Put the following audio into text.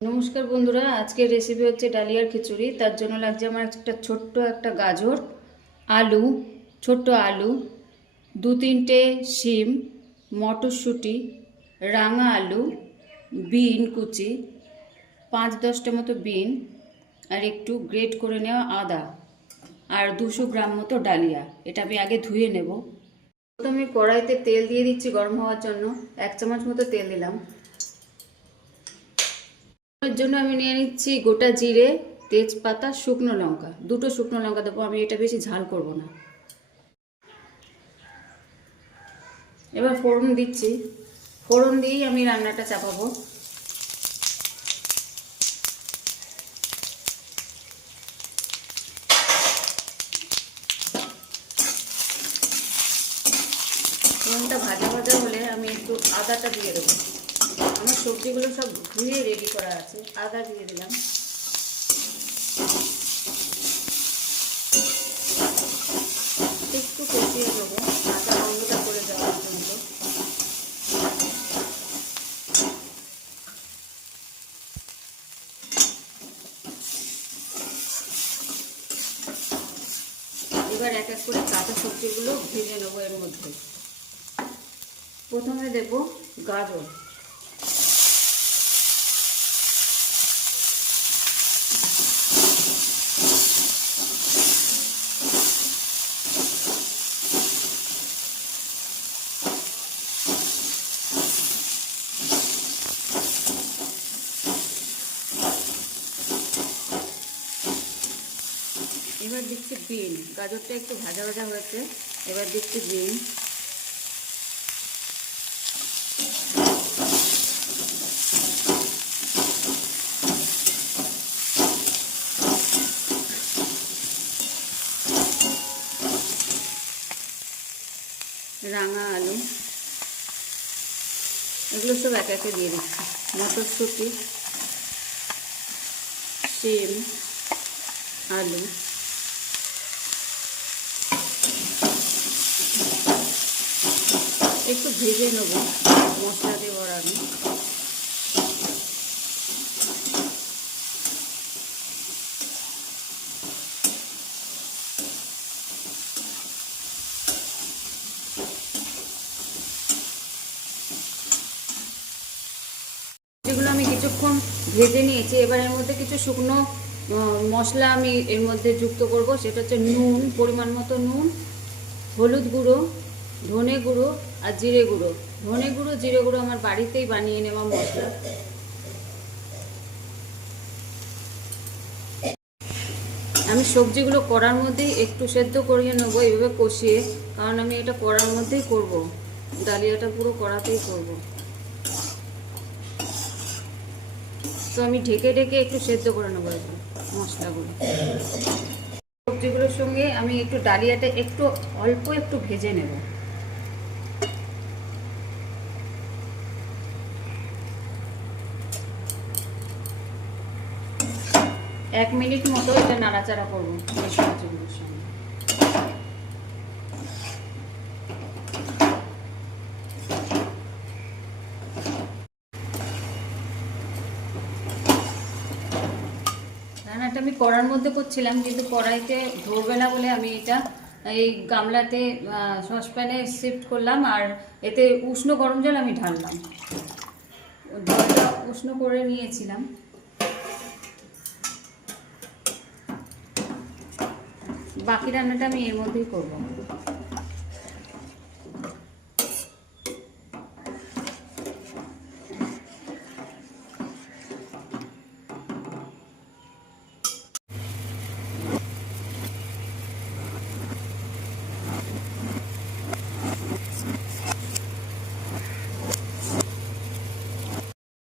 নমস্কার বন্ধুরা, আজকের রেসিপি হচ্ছে ডালিয়ার খিচুড়ি। তার জন্য লাগছে আমার একটা ছোট্ট একটা গাজর, আলু, ছোট্ট আলু, 2-3টে শিম, মটরশুঁটি, রাঙা আলু, বিন কুচি, 5-10টা মতো বিন, আর একটু গ্রেট করে নেওয়া আদা, আর 200 গ্রাম মতো ডালিয়া। এটা আমি আগে ধুয়ে নেব। প্রথমে কড়াইতে তেল দিয়ে দিচ্ছি গরম হওয়ার জন্য। 1 চামচ মতো তেল দিলাম। এর জন্য আমি নিয়ে নিচ্ছি গোটা জিরে, তেজপাতা, শুকনো লঙ্কা। 2টো শুকনো লঙ্কা দেবো, আমি এটা বেশি ঝাল করব না। এবার ফোড়ন দিচ্ছি। ফোড়ন দিয়েই আমি রান্নাটা চাপাবো। ফোড়নটা ভাজা ভাজা হলে আমি একটু আদাটা দিয়ে দেবো। আমার সবজিগুলো সব ধুয়ে রেডি করা আছে। আদা দিয়ে দিলাম। একটু কষিয়ে দেবো কাঁচা গন্ধটা করে যাওয়ার জন্য। এবার এক এক করে কাঁচা সবজিগুলো ভেজে নেবো এর মধ্যে। প্রথমে দেব গাজর। এবার দিচ্ছি বিন। গাজরটা একটু ভাজা ভাজা হয়েছে, এবার দিচ্ছি বিন। রাঙা আলু, এগুলো সব এক একে দিয়ে দিচ্ছি। মটরশুঁটি, শিম, আলু, একটু ভেজে নেব মশলা দেওয়ার আগে। যেগুলো আমি কিছুক্ষণ ভেজে নিয়েছি, এবার এর মধ্যে কিছু শুকনো মশলা আমি এর মধ্যে যুক্ত করব। সেটা হচ্ছে নুন, পরিমাণ মতো নুন, হলুদ গুঁড়ো, ধনে গুঁড়ো আর জিরে গুঁড়ো। ধনে গুঁড়ো, জিরে গুঁড়ো আমার বাড়িতেই বানিয়ে নেওয়া মশলা। আমি সবজিগুলো কড়ার মধ্যেই একটু সেদ্ধ করিয়ে নেবো, এইভাবে কষিয়ে, কারণ আমি এটা কড়ার মধ্যেই করব। ডালিয়াটা পুরো কড়াতেই করব। তো আমি ঢেকে ঢেকে একটু সেদ্ধ করে নেবো মশলাগুলো। সবজিগুলোর সঙ্গে আমি একটু ডালিয়াটা একটু অল্প একটু ভেজে নেব। এক মিনিট মতো এটা নাড়াচাড়া করবো এই সবজিগুলোর সঙ্গে। রান্নাটা আমি কড়ার মধ্যে করছিলাম, কিন্তু কড়াইতে ধরবে না বলে আমি এটা এই গামলাতে সসপ্যানে শিফট করলাম। আর এতে উষ্ণ গরম জল আমি ঢাললাম। জলটা উষ্ণ করে নিয়েছিলাম। বাকি রান্নাটা আমি এর মধ্যেই করব।